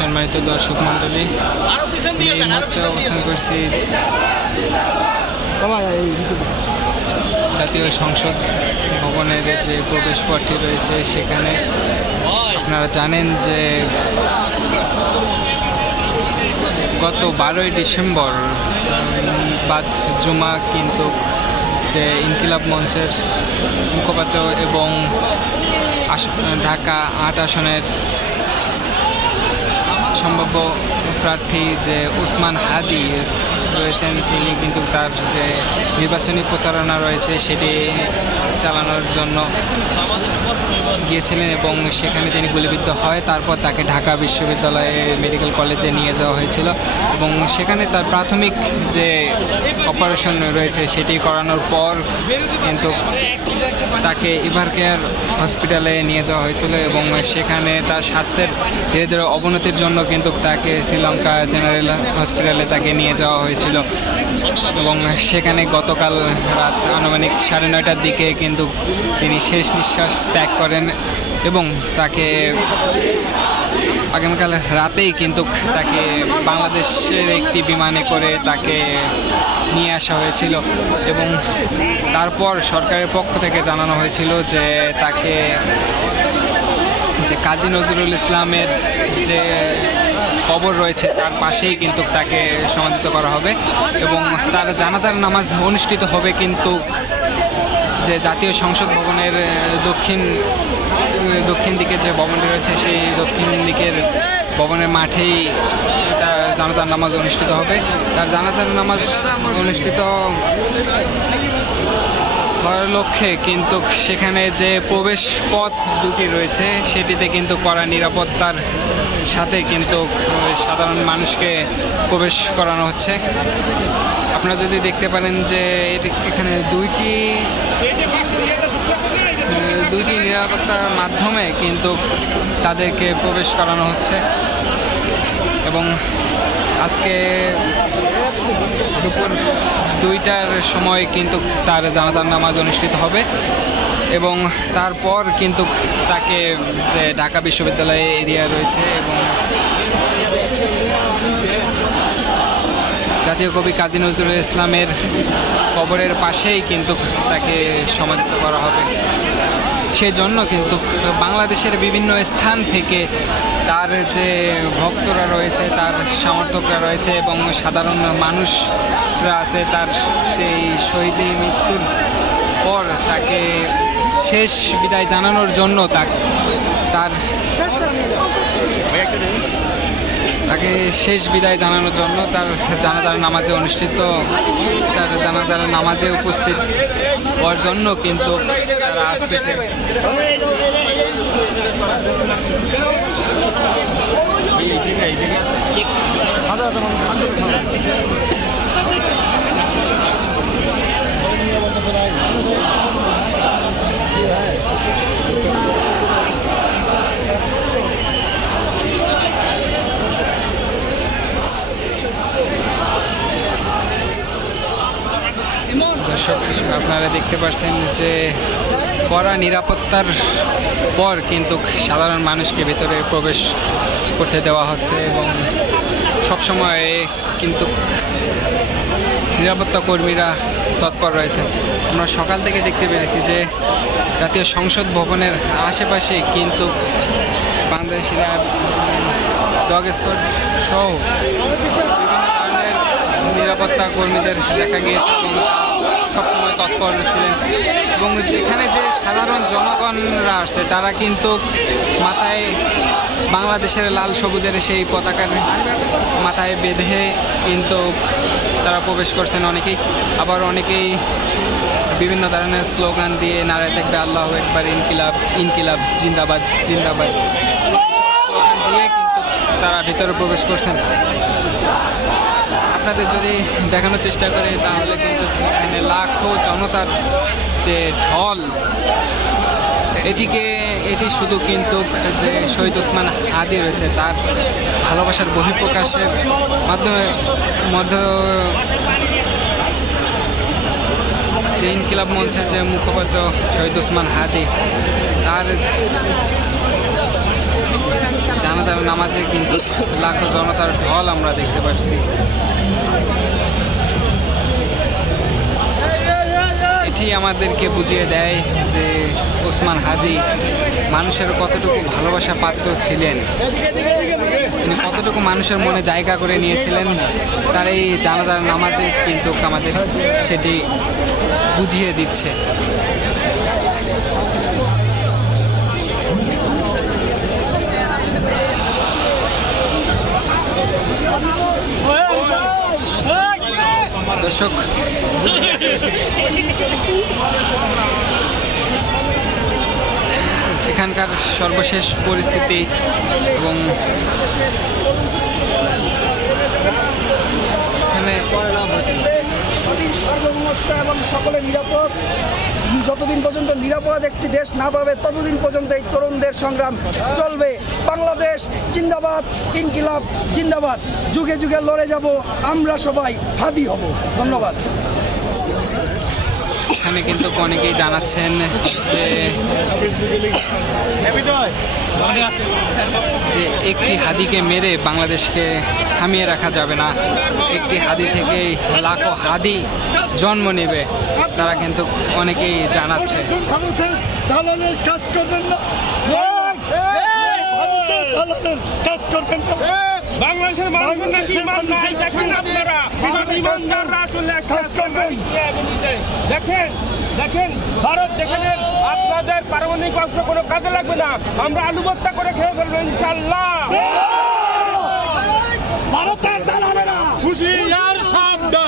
সম্মানিত দর্শক মন্ডলী আমি এই মুহূর্তে অবস্থান করছি জাতীয় সংসদ ভবনের যে প্রবেশ পথটি রয়েছে সেখানে আপনারা জানেন যে গত বারোই ডিসেম্বর বাদ জুমা কিন্তু যে ইনকিলাব মঞ্চের মুখপাত্র এবং আস- ঢাকা আট আসনের সম্ভাব্য প্রার্থী যে উসমান হাদি রয়েছেন, তিনি কিন্তু তার যে নির্বাচনী প্রচারণা রয়েছে সেটি চালানোর জন্য গিয়েছিলেন এবং সেখানে তিনি গুলিবিদ্ধ হয়। তারপর তাকে ঢাকা বিশ্ববিদ্যালয়ে মেডিকেল কলেজে নিয়ে যাওয়া হয়েছিল এবং সেখানে তার প্রাথমিক যে অপারেশন রয়েছে সেটি করানোর পর কিন্তু তাকে ইভার কেয়ার হসপিটালে নিয়ে যাওয়া হয়েছিল এবং সেখানে তার স্বাস্থ্যের ধীরে ধীরে অবনতির জন্য কিন্তু তাকে শ্রীলঙ্কা জেনারেল হসপিটালে তাকে নিয়ে যাওয়া হয়েছিল। এবং সেখানে গতকাল রাত আনুমানিক সাড়ে নয়টার দিকে কিন্তু তিনি শেষ নিঃশ্বাস ত্যাগ করেন এবং তাকে আগামীকাল রাতেই কিন্তু তাকে বাংলাদেশের একটি বিমানে করে তাকে নিয়ে আসা হয়েছিল। এবং তারপর সরকারের পক্ষ থেকে জানানো হয়েছিল যে তাকে যে কাজী নজরুল ইসলামের যে কবর রয়েছে, তার পাশেই কিন্তু তাকে সমাধিত করা হবে এবং তার জানাজার নামাজ অনুষ্ঠিত হবে কিন্তু যে জাতীয় সংসদ ভবনের দক্ষিণ দক্ষিণ দিকে যে ভবনটি রয়েছে, সেই দক্ষিণ দিকের ভবনের মাঠেই তার জানাজার নামাজ অনুষ্ঠিত হবে। তার জানাজার নামাজ অনুষ্ঠিত হওয়ার লক্ষ্যে কিন্তু সেখানে যে প্রবেশ পথ দুটি রয়েছে, সেটিতে কিন্তু কড়া নিরাপত্তার সাথে কিন্তু সাধারণ মানুষকে প্রবেশ করানো হচ্ছে। আপনারা যদি দেখতে পারেন যে এখানে দুইটি দুইটি নিরাপত্তার মাধ্যমে কিন্তু তাদেরকে প্রবেশ করানো হচ্ছে এবং আজকে দুপুর দুইটার সময় কিন্তু তার জানাজার নামাজ অনুষ্ঠিত হবে এবং তারপর কিন্তু তাকে ঢাকা বিশ্ববিদ্যালয়ে এরিয়া রয়েছে এবং জাতীয় কবি কাজী নজরুল ইসলামের কবরের পাশেই কিন্তু তাকে সমাধিত করা হবে। সেই জন্য কিন্তু বাংলাদেশের বিভিন্ন স্থান থেকে তার যে ভক্তরা রয়েছে, তার সমর্থকরা রয়েছে এবং সাধারণ মানুষরা আছে, তার সেই শহীদী মৃত্যুর পর তাকে শেষ বিদায় জানানোর জন্য তার তাকে শেষ বিদায় জানানোর জন্য তার জানাজার নামাজে অনুষ্ঠিত, তার জানাজার নামাজে উপস্থিত হওয়ার জন্য কিন্তু তারা আসতেছে। দর্শক, আপনারা দেখতে পাচ্ছেন যে কড়া নিরাপত্তার পর কিন্তু সাধারণ মানুষকে ভেতরে প্রবেশ করতে দেওয়া হচ্ছে এবং সবসময় কিন্তু নিরাপত্তা কর্মীরা তৎপর রয়েছে আমরা সকাল থেকে দেখতে পেরেছি যে জাতীয় সংসদ ভবনের আশেপাশে কিন্তু বাংলাদেশিরা ডগ স্কোয়াড সহ বিভিন্ন ধরনের নিরাপত্তা কর্মীদের দেখা গিয়েছে সবসময় তৎপর ছিলেন। এবং যেখানে যে সাধারণ জনগণরা আসছে তারা কিন্তু মাথায় বাংলাদেশের লাল সবুজের সেই পতাকার মাথায় বেঁধে কিন্তু তারা প্রবেশ করছেন অনেকেই। আবার অনেকেই বিভিন্ন ধরনের স্লোগান দিয়ে নারায় থাকবে, আল্লাহ একবার ইনকিলাব ইনকিলাব, জিন্দাবাদ জিন্দাবাদ। দিয়ে কিন্তু তারা ভিতরে প্রবেশ করছেন। আপনাদের যদি দেখানোর চেষ্টা করি, তাহলে কিন্তু এখানে লাখো জনতার যে ঢল, এটিকে, এটি শুধু কিন্তু যে শহীদ ওসমান আদি রয়েছে, তার ভালোবাসার বহিঃপ্রকাশের মাধ্যমে, মধ্য যে ইনকিলাব মঞ্চের যে মুখপাত্র শহীদ ওসমান হাদি, তার জানাজার নামাজে কিন্তু লাখো জনতার ঢল আমরা দেখতে পাচ্ছি। এটি আমাদেরকে বুঝিয়ে দেয় যে ওসমান হাদি মানুষের কতটুকু ভালোবাসা পাত্র ছিলেন, তিনি কতটুকু মানুষের মনে জায়গা করে নিয়েছিলেন, তার এই জানাজার নামাজে কিন্তু আমাদের সেটি বুঝিয়ে দিচ্ছে। দর্শক, এখানকার সর্বশেষ পরিস্থিতি এবং স্বাধীন সার্বভৌমত্ব এবং সকলের নিরাপদ যতদিন পর্যন্ত নিরাপদ একটি দেশ না পাবে, ততদিন পর্যন্ত এই তরুণদের সংগ্রাম চলবে। বাংলাদেশ জিন্দাবাদ ইনকিলাব জিন্দাবাদ। যুগে যুগে লড়ে যাব আমরা সবাই হাদি হব। ধন্যবাদ। এখানে কিন্তু অনেকেই জানাচ্ছেন যে যে একটি হাদিকে মেরে বাংলাদেশকে থামিয়ে রাখা যাবে না। একটি হাদি থেকেই লাখো হাদি জন্ম নেবে তারা কিন্তু অনেকেই জানাচ্ছে। দালালের কাজ করবেন না। ভারতের দালালের কাজ করবেন বাংলাদেশের মানুষের নাকি ইমান নাই দেখেন আপনারা ইমানদাররা চলে আসছে করবেন। দেখেন দেখেন ভারত দেখে নেন আপনাদের পারমাণবিক অস্ত্র কোনো কাজে লাগবে না আমরা আলু ভর্তা করে খেয়ে ফেলব ইনশাল্লাহ ভারতের দালালেরা হুশিয়ার সাবধান।